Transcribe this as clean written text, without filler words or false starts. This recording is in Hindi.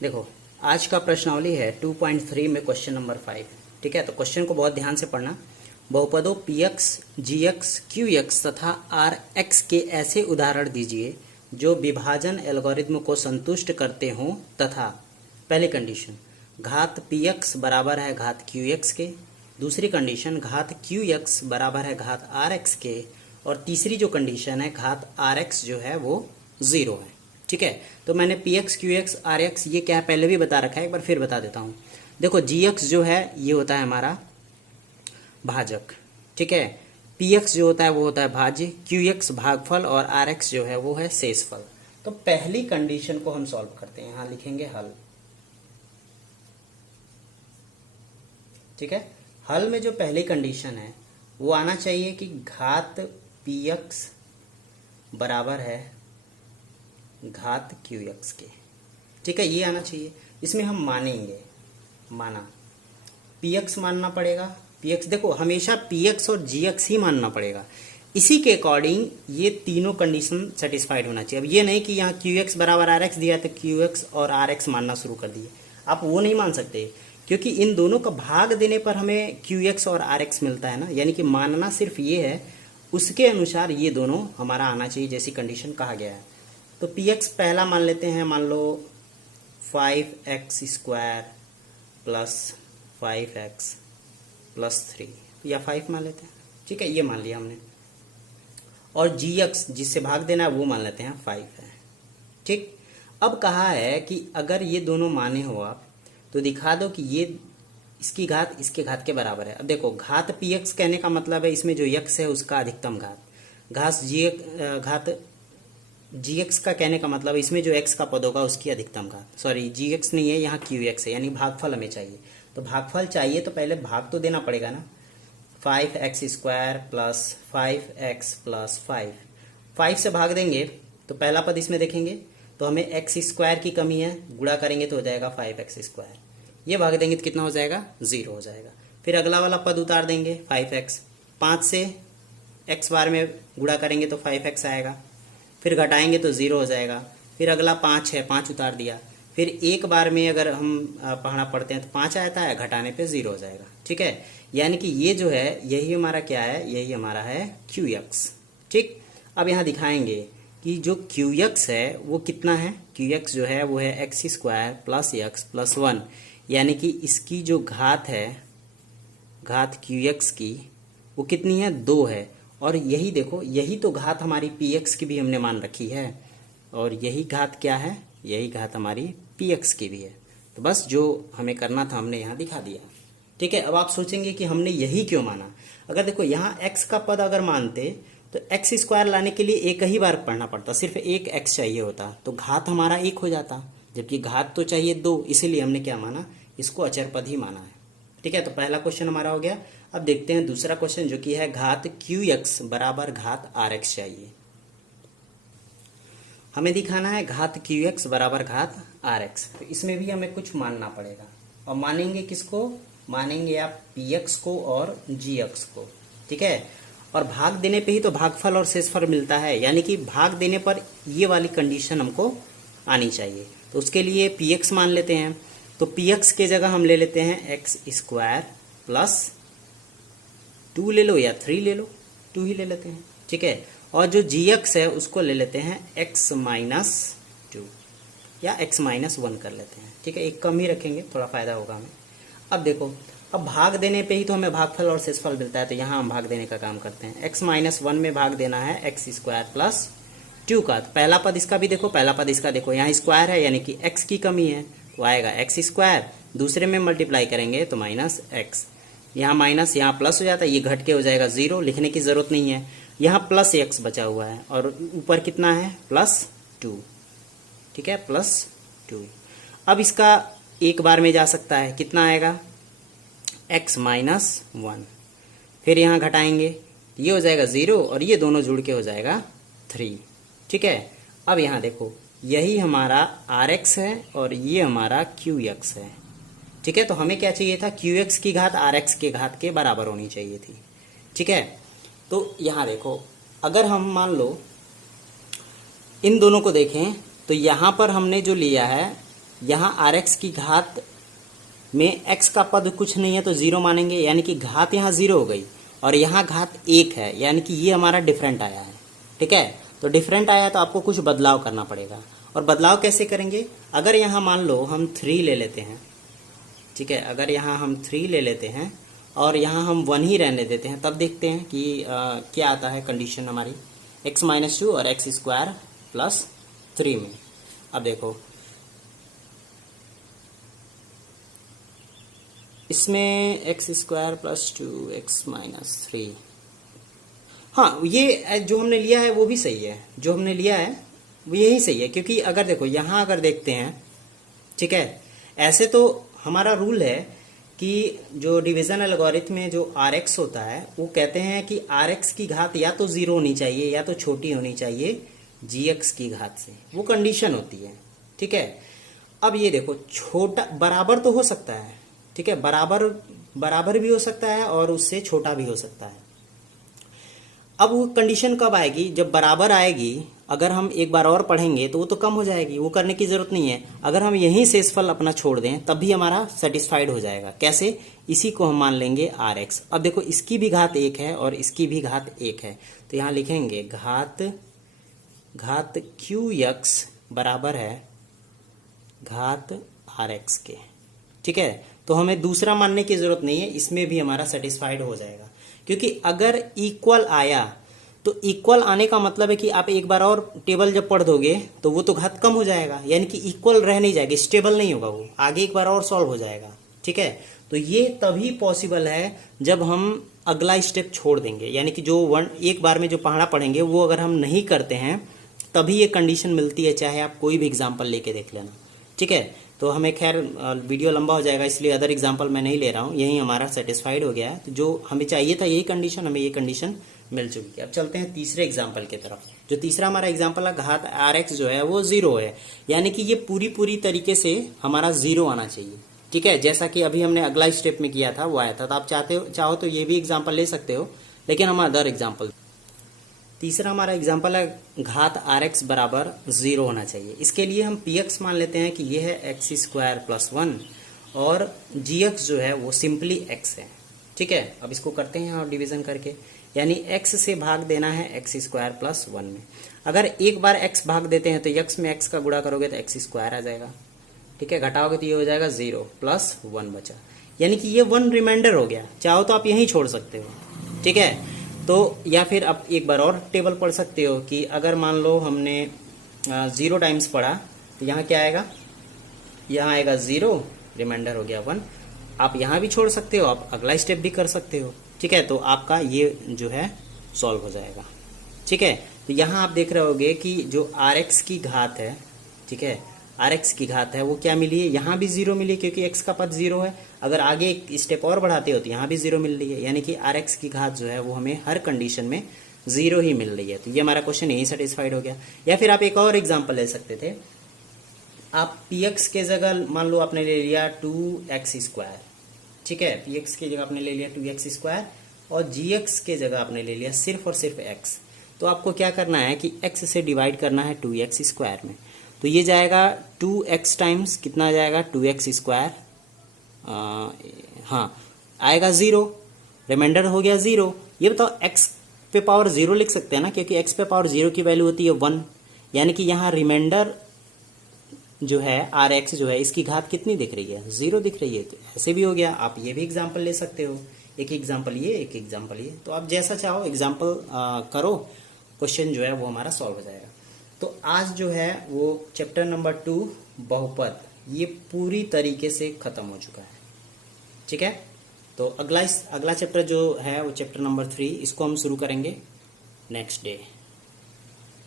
देखो, आज का प्रश्नावली है 2.3 में क्वेश्चन नंबर 5। ठीक है, तो क्वेश्चन को बहुत ध्यान से पढ़ना। बहुपदों पी एक्स, जी एक्स, क्यू एक्स तथा आर एक्स के ऐसे उदाहरण दीजिए जो विभाजन एल्गोरिथ्म को संतुष्ट करते हों तथा पहली कंडीशन घात पी एक्स बराबर है घात क्यू एक्स के, दूसरी कंडीशन घात क्यू एक्स बराबर है घात आर एक्स के, और तीसरी जो कंडीशन है घात आर एक्स जो है वो 0 है। ठीक है, तो मैंने p x, q x, r x ये क्या है पहले भी बता रखा है, एक बार फिर बता देता हूँ। देखो, जी एक्स जो है ये होता है हमारा भाजक। ठीक है, पी एक्स जो होता है वो होता है भाज्य, क्यू एक्स भागफल और आर एक्स जो है वो है शेषफल। तो पहली कंडीशन को हम सॉल्व करते हैं, यहां लिखेंगे हल। ठीक है, हल में जो पहली कंडीशन है वो आना चाहिए कि घात पी एक्स बराबर है घात क्यू एक्स के। ठीक है, ये आना चाहिए। इसमें हम मानेंगे, माना पी एक्स मानना पड़ेगा। पी एक्स देखो, हमेशा पी एक्स और जी एक्स ही मानना पड़ेगा। इसी के अकॉर्डिंग ये तीनों कंडीशन सेटिस्फाइड होना चाहिए। अब ये नहीं कि यहाँ क्यू एक्स बराबर आर एक्स दिया तो क्यू एक्स और आर एक्स मानना शुरू कर दिए, आप वो नहीं मान सकते, क्योंकि इन दोनों का भाग देने पर हमें क्यू एक्स और आर एक्स मिलता है ना। यानी कि मानना सिर्फ ये है, उसके अनुसार ये दोनों हमारा आना चाहिए जैसी कंडीशन कहा गया है। तो पी एक्स पहला मान लेते हैं, मान लो 5x² प्लस 5x प्लस 3 या 5 मान लेते हैं। ठीक है, ये मान लिया हमने। और जी एक्स जिससे भाग देना है वो मान लेते हैं 5 है। ठीक, अब कहा है कि अगर ये दोनों माने हो आप तो दिखा दो कि ये इसकी घात इसके घात के बराबर है। अब देखो, घात पी एक्स कहने का मतलब है इसमें जो यक्स है उसका अधिकतम घात, घात जी एक्स का कहने का मतलब इसमें जो एक्स का पद होगा उसकी अधिकतम घात। सॉरी, जी एक्स नहीं है, यहाँ क्यू एक्स है, यानी भागफल हमें चाहिए। तो भागफल चाहिए तो पहले भाग तो देना पड़ेगा ना। 5x² प्लस 5x प्लस 5 से भाग देंगे तो पहला पद इसमें देखेंगे तो हमें x² की कमी है, गुणा करेंगे तो हो जाएगा 5x²। ये भाग देंगे तो कितना हो जाएगा, 0 हो जाएगा। फिर अगला वाला पद उतार देंगे 5x, 5 से x बार में गुणा करेंगे तो 5x आएगा, फिर घटाएंगे तो 0 हो जाएगा। फिर अगला 5 है, 5 उतार दिया, फिर एक बार में अगर हम पढ़ना पढ़ते हैं तो 5 आता है, घटाने पे 0 हो जाएगा। ठीक है, यानी कि ये जो है यही हमारा क्या है, यही हमारा है क्यू एक्स। ठीक, अब यहाँ दिखाएंगे कि जो क्यू एक्स है वो कितना है। क्यू एक्स जो है वो है x² प्लस x प्लस 1, यानी कि इसकी जो घात है, घात क्यू एक्स की वो कितनी है, 2 है। और यही देखो, यही तो घात हमारी पी एक्स की भी हमने मान रखी है, और यही घात क्या है, यही घात हमारी पी एक्स की भी है। तो बस जो हमें करना था हमने यहाँ दिखा दिया। ठीक है, अब आप सोचेंगे कि हमने यही क्यों माना। अगर देखो यहाँ x का पद अगर मानते तो x² लाने के लिए एक ही बार पढ़ना पड़ता, सिर्फ एक x चाहिए होता तो घात हमारा 1 हो जाता, जबकि घात तो चाहिए 2, इसीलिए हमने क्या माना, इसको अचर पद ही माना है। ठीक है, तो पहला क्वेश्चन हमारा हो गया। अब देखते हैं दूसरा क्वेश्चन जो कि है घात क्यू एक्स बराबर घात आर एक्स चाहिए। हमें दिखाना है घात क्यू एक्स बराबर घात आर एक्स, तो इसमें भी हमें कुछ मानना पड़ेगा। और मानेंगे किसको, मानेंगे आप पी एक्स को और जी एक्स को। ठीक है, और भाग देने पे ही तो भागफल और शेषफल मिलता है, यानी कि भाग देने पर ये वाली कंडीशन हमको आनी चाहिए। तो उसके लिए पी एक्स मान लेते हैं, तो पी एक्स के जगह हम ले लेते हैं x² प्लस 2 ले लो या 3 ले लो, 2 ही ले लेते हैं। ठीक है, और जो जी एक्स है उसको ले लेते हैं x माइनस 2 या x माइनस 1 कर लेते हैं। ठीक है, एक कम ही रखेंगे, थोड़ा फायदा होगा हमें। अब देखो, अब भाग देने पे ही तो हमें भागफल और शेषफल मिलता है, तो यहाँ हम भाग देने का काम करते हैं। x माइनस 1 में भाग देना है x² प्लस 2 का। तो पहला पद इसका भी देखो, पहला पद इसका देखो, यहाँ स्क्वायर है यानी कि x की कमी है तो आएगा x², दूसरे में मल्टीप्लाई करेंगे तो माइनस x, यहाँ माइनस यहाँ प्लस हो जाता है, ये घट के हो जाएगा 0, लिखने की जरूरत नहीं है। यहाँ प्लस x बचा हुआ है और ऊपर कितना है, प्लस 2। ठीक है, प्लस 2। अब इसका एक बार में जा सकता है, कितना आएगा, x माइनस 1, फिर यहाँ घटाएंगे, ये हो जाएगा 0 और ये दोनों जुड़ के हो जाएगा 3। ठीक है, अब यहाँ देखो, यही हमारा आर एक्स है और ये हमारा क्यू एक्स है। ठीक है, तो हमें क्या चाहिए था, क्यू एक्स की घात आर एक्स के घात के बराबर होनी चाहिए थी। ठीक है, तो यहाँ देखो, अगर हम मान लो इन दोनों को देखें तो यहाँ पर हमने जो लिया है यहाँ आर एक्स की घात में x का पद कुछ नहीं है तो 0 मानेंगे, यानी कि घात यहाँ 0 हो गई और यहाँ घात 1 है, यानी कि ये हमारा डिफरेंट आया है। ठीक है, तो डिफरेंट आया तो आपको कुछ बदलाव करना पड़ेगा। और बदलाव कैसे करेंगे? अगर यहाँ मान लो हम 3 ले लेते हैं, ठीक है, अगर यहाँ हम 3 ले लेते हैं और यहाँ हम 1 ही रहने देते हैं, तब देखते हैं कि क्या आता है कंडीशन हमारी x-2 और x² प्लस 3 में। अब देखो इसमें x² प्लस 2x-3, हाँ ये जो हमने लिया है वो भी सही है, जो हमने लिया है वो यही सही है, क्योंकि अगर देखो यहाँ अगर देखते हैं, ठीक है, ऐसे तो हमारा रूल है कि जो डिवीजन एल्गोरिथम में जो rx होता है वो कहते हैं कि rx की घात या तो 0 होनी चाहिए या तो छोटी होनी चाहिए gx की घात से, वो कंडीशन होती है। ठीक है, अब ये देखो छोटा बराबर तो हो सकता है, ठीक है, बराबर भी हो सकता है और उससे छोटा भी हो सकता है। अब वो कंडीशन कब आएगी? जब बराबर आएगी। अगर हम एक बार और पढ़ेंगे तो वो तो कम हो जाएगी, वो करने की जरूरत नहीं है। अगर हम यहीं शेषफल अपना छोड़ दें तब भी हमारा सेटिस्फाइड हो जाएगा। कैसे? इसी को हम मान लेंगे rx। अब देखो इसकी भी घात 1 है और इसकी भी घात 1 है, तो यहाँ लिखेंगे घात qx बराबर है घात rx के। ठीक है, तो हमें दूसरा मानने की जरूरत नहीं है, इसमें भी हमारा सेटिस्फाइड हो जाएगा। क्योंकि अगर इक्वल आया तो इक्वल आने का मतलब है कि आप एक बार और टेबल जब पढ़ दोगे तो वो तो घात कम हो जाएगा, यानी कि इक्वल रह नहीं जाएगा, स्टेबल नहीं होगा, वो आगे एक बार और सॉल्व हो जाएगा। ठीक है, तो ये तभी पॉसिबल है जब हम अगला स्टेप छोड़ देंगे, यानी कि जो एक बार में जो पहाड़ा पढ़ेंगे वो अगर हम नहीं करते हैं तभी ये कंडीशन मिलती है, चाहे आप कोई भी एग्जाम्पल लेके देख लेना। ठीक है, तो हमें खैर वीडियो लंबा हो जाएगा इसलिए अदर एग्जाम्पल मैं नहीं ले रहा हूँ, यही हमारा सेटिस्फाइड हो गया है। तो जो हमें चाहिए था यही कंडीशन, हमें ये कंडीशन मिल चुकी है। अब चलते हैं तीसरे एग्जाम्पल की तरफ। जो तीसरा हमारा एग्जाम्पल है, घात rx जो है वो 0 है, यानी कि ये पूरी तरीके से हमारा 0 आना चाहिए। ठीक है, जैसा कि अभी हमने अगला स्टेप में किया था वो आया था। तो आप चाहो तो ये भी एग्जाम्पल ले सकते हो, लेकिन हम अदर एग्जाम्पल। तीसरा हमारा एग्जाम्पल है घात rx बराबर 0 होना चाहिए। इसके लिए हम px मान लेते हैं कि ये है x² प्लस 1 और gx जो है वो सिंपली x है। ठीक है, अब इसको करते हैं और डिवीजन करके, यानी x से भाग देना है x² प्लस 1 में। अगर एक बार x भाग देते हैं तो x में x का गुणा करोगे तो x² आ जाएगा। ठीक है, घटाओगे तो ये हो जाएगा 0 प्लस 1 बचा, यानी कि ये 1 रिमाइंडर हो गया। चाहो तो आप यहीं छोड़ सकते हो। ठीक है, तो या फिर आप एक बार और टेबल पढ़ सकते हो कि अगर मान लो हमने 0 टाइम्स पढ़ा तो यहाँ क्या आएगा? यहाँ आएगा 0, रिमाइंडर हो गया 1। आप यहाँ भी छोड़ सकते हो, आप अगला स्टेप भी कर सकते हो। ठीक है, तो आपका ये जो है सॉल्व हो जाएगा। ठीक है, तो यहाँ आप देख रहे होगे कि जो rx की घात है, ठीक है, rx की घात है वो क्या मिली है? यहाँ भी 0 मिली क्योंकि x का पद 0 है। अगर आगे एक स्टेप और बढ़ाते हो तो यहाँ भी 0 मिल रही है, यानी कि rx की घात जो है वो हमें हर कंडीशन में 0 ही मिल रही है। तो ये हमारा क्वेश्चन यही सेटिस्फाइड हो गया। या फिर आप एक और एग्जाम्पल ले सकते थे। आप px के जगह मान लो आपने ले लिया 2x²। ठीक है, px की जगह आपने ले लिया 2x² और gx के जगह आपने ले लिया सिर्फ और सिर्फ x। तो आपको क्या करना है कि x से डिवाइड करना है 2x² में। तो ये जाएगा 2x टाइम्स कितना आ जाएगा? 2x²। हाँ, आएगा 0, रिमाइंडर हो गया 0। ये बताओ x पे पावर 0 लिख सकते हैं ना, क्योंकि x पे पावर 0 की वैल्यू होती है 1, यानी कि यहाँ रिमाइंडर जो है rx जो है इसकी घात कितनी दिख रही है? 0 दिख रही है। तो ऐसे भी हो गया। आप ये भी एग्जाम्पल ले सकते हो, एक एग्जाम्पल ये, एक एग्जाम्पल ये। तो आप जैसा चाहो एग्जाम्पल करो, क्वेश्चन जो है वो हमारा सॉल्व हो जाएगा। तो आज जो है वो चैप्टर नंबर 2 बहुपद ये पूरी तरीके से खत्म हो चुका है। ठीक है, तो अगला चैप्टर जो है वो चैप्टर नंबर 3, इसको हम शुरू करेंगे नेक्स्ट डे।